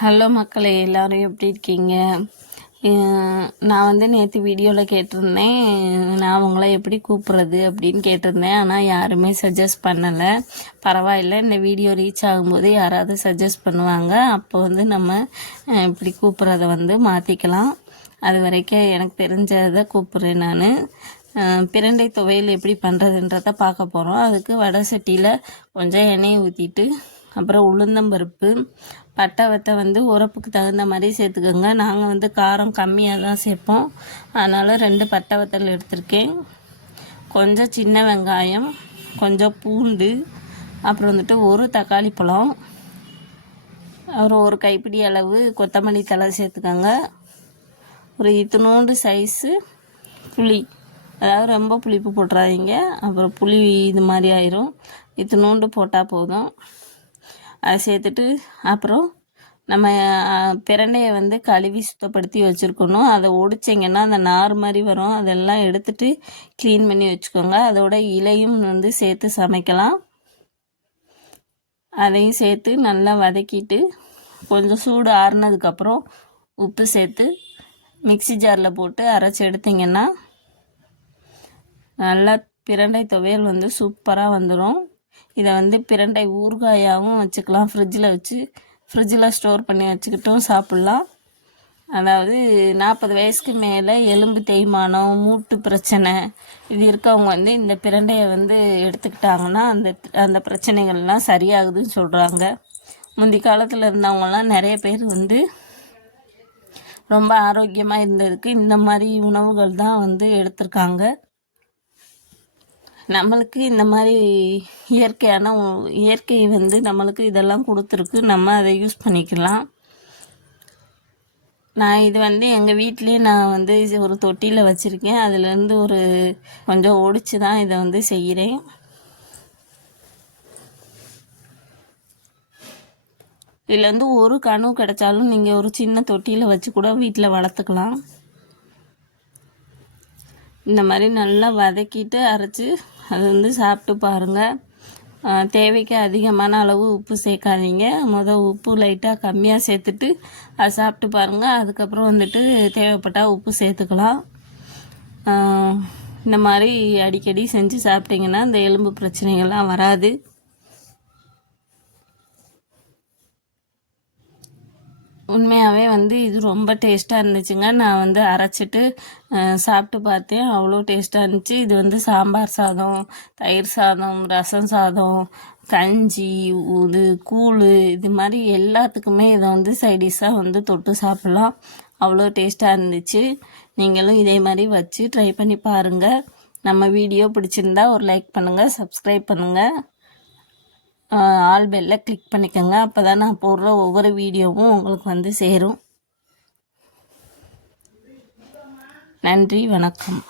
Hello மக்களே, எல்லோரும் எப்படி இருக்கீங்க? நான் வந்து நேற்று வீடியோவில் கேட்டிருந்தேன், நான் உங்களை எப்படி கூப்பிட்றது அப்படின்னு கேட்டிருந்தேன். ஆனால் யாருமே சஜஸ்ட் பண்ணலை. பரவாயில்ல, இந்த வீடியோ ரீச் ஆகும்போது யாராவது சஜஸ்ட் பண்ணுவாங்க. அப்போ வந்து நம்ம இப்படி கூப்பிட்றத வந்து மாற்றிக்கலாம். அது வரைக்கும் எனக்கு தெரிஞ்சதை கூப்பிட்றேன் நான். பிரண்டை துவையல் எப்படி பண்ணுறதுன்றத பார்க்க போகிறோம். அதுக்கு வடை சட்டியில் கொஞ்சம் எண்ணெயை ஊற்றிட்டு, அப்புறம் உளுந்தம்பருப்பு, பட்டை வத்தை வந்து உரப்புக்கு தகுந்த மாதிரி சேர்த்துக்கோங்க. நாங்கள் வந்து காரம் கம்மியாக தான் சேர்ப்போம். அதனால் 2 பட்டை வத்தல் எடுத்திருக்கேன். கொஞ்சம் சின்ன வெங்காயம், கொஞ்சம் பூண்டு, அப்புறம் வந்துட்டு ஒரு தக்காளி பழம், அப்புறம் ஒரு கைப்பிடி அளவு கொத்தமல்லி தழை சேர்த்துக்கோங்க. ஒரு இத்தினோண்டு சைஸு புளி, அதாவது ரொம்ப புளிப்பு போட்டுறாதீங்க, அப்புறம் புளி இது மாதிரி ஆயிரும். இத்தினோண்டு போட்டால் போதும். அதை சேர்த்துட்டு அப்புறம் நம்ம பிரண்டையை வந்து கழுவி சுத்தப்படுத்தி வச்சுருக்கணும். அதை ஒடிச்சிங்கன்னா அந்த நார் மாதிரி வரும், அதெல்லாம் எடுத்துட்டு க்ளீன் பண்ணி வச்சுக்கோங்க. அதோட இலையும் வந்து சேர்த்து சமைக்கலாம். அதையும் சேர்த்து நல்லா வதக்கிட்டு கொஞ்சம் சூடு ஆறுனதுக்கப்புறம் உப்பு சேர்த்து மிக்சி ஜாரில் போட்டு அரைச்சி எடுத்திங்கன்னா நல்லா பிரண்டை துவையல் வந்து சூப்பராக வந்துடும். இதை வந்து பிரண்டை ஊறுகாயாகவும் வச்சுக்கலாம். ஃப்ரிட்ஜில் ஸ்டோர் பண்ணி வச்சுக்கிட்டும் சாப்பிட்லாம். அதாவது 40 வயசுக்கு மேலே எலும்பு தேய்மானம், மூட்டு பிரச்சனை இது இருக்கவங்க வந்து இந்த பிரண்டையை வந்து எடுத்துக்கிட்டாங்கன்னா அந்த பிரச்சனைகள்லாம் சரியாகுதுன்னு சொல்கிறாங்க. முந்தி காலத்தில் இருந்தவங்கலாம் நிறைய பேர் வந்து ரொம்ப ஆரோக்கியமாக இருந்ததுக்கு இந்த மாதிரி உணவுகள் தான் வந்து எடுத்திருக்காங்க. நம்மளுக்கு இந்த மாதிரி இயற்கை வந்து நம்மளுக்கு இதெல்லாம் கொடுத்துருக்கு. நம்ம அதை யூஸ் பண்ணிக்கலாம். நான் இது வந்து எங்கள் வீட்டிலே நான் வந்து ஒரு தொட்டியில் வச்சுருக்கேன். அதுலேருந்து கொஞ்சம் ஒடிச்சு தான் இதை வந்து செய்கிறேன். இதில் வந்து ஒரு கனவு கிடைச்சாலும் நீங்கள் ஒரு சின்ன தொட்டியில் வச்சு கூட வீட்டில் வளர்த்துக்கலாம். இந்த மாதிரி நல்லா வதக்கிட்டு அரைச்சி அது வந்து சாப்பிட்டு பாருங்கள். தேவைக்கு அதிகமான அளவு உப்பு சேர்க்காதீங்க. உப்பு லைட்டாக கம்மியாக சேர்த்துட்டு அதை சாப்பிட்டு பாருங்கள். அதுக்கப்புறம் வந்துட்டு தேவைப்பட்டால் உப்பு சேர்த்துக்கலாம். இந்த மாதிரி அடிக்கடி செஞ்சு சாப்பிட்டிங்கன்னா இந்த எலும்பு பிரச்சனைகள்லாம் வராது. உண்மையாகவே வந்து இது ரொம்ப டேஸ்ட்டாக இருந்துச்சுங்க. நான் வந்து அரைச்சிட்டு சாப்பிட்டு பார்த்தேன், அவ்வளோ டேஸ்ட்டாக இருந்துச்சு. இது வந்து சாம்பார் சாதம், தயிர் சாதம், ரசம் சாதம், கஞ்சி, கூழ் இது மாதிரி எல்லாத்துக்குமே இதை வந்து சைடிஷாக வந்து தொட்டு சாப்பிட்லாம். அவ்வளோ டேஸ்ட்டாக இருந்துச்சு. நீங்களும் இதே மாதிரி வச்சு ட்ரை பண்ணி பாருங்கள். நம்ம வீடியோ பிடிச்சிருந்தா ஒரு லைக் பண்ணுங்கள், சப்ஸ்கிரைப் பண்ணுங்கள், ஆல் பெல்லை கிளிக் பண்ணிக்கோங்க. அப்போ தான் நான் போடுற ஒவ்வொரு வீடியோவும் உங்களுக்கு வந்து சேரும். நன்றி, வணக்கம்.